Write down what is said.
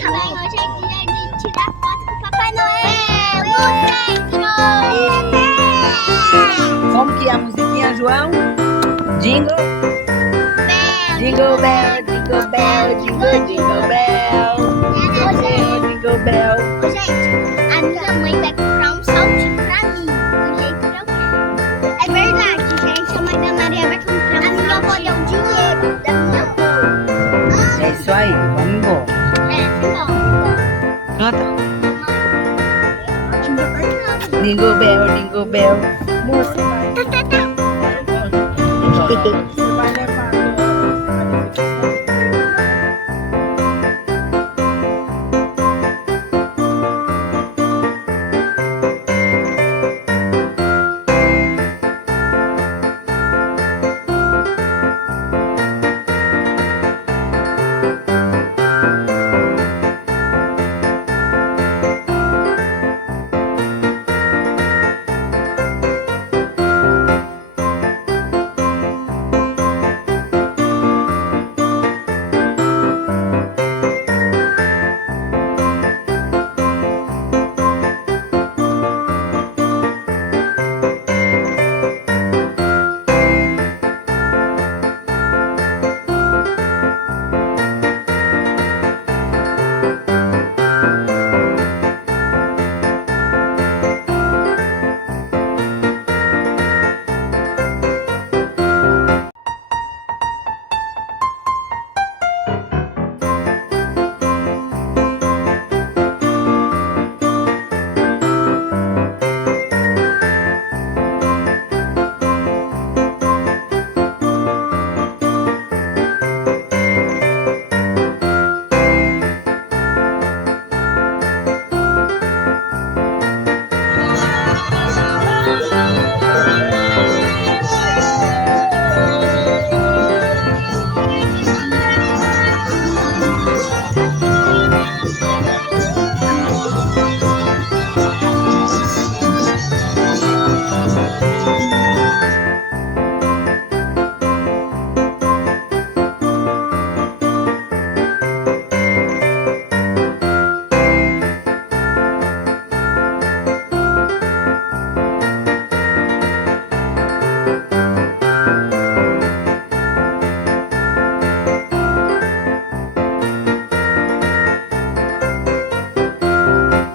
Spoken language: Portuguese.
Também hoje é dia de tirar foto com o Papai Noel no centro. Como que é a musiquinha, João? Jingle? Bell. Jingle bell, jingle bell, jingle, jingle bell. Jingle bell. Ô, gente, a minha mãe vai comprar um saltinho pra mim, do jeito que eu quero. É verdade, gente, a mãe da Maria vai comprar um saltinho. A minha avó deu dinheiro da minha avó. É isso aí, vamos embora. É, bom. Canta. Jingle bell. Jingle bell, jingle bell. Moça. Tá, tá, tá.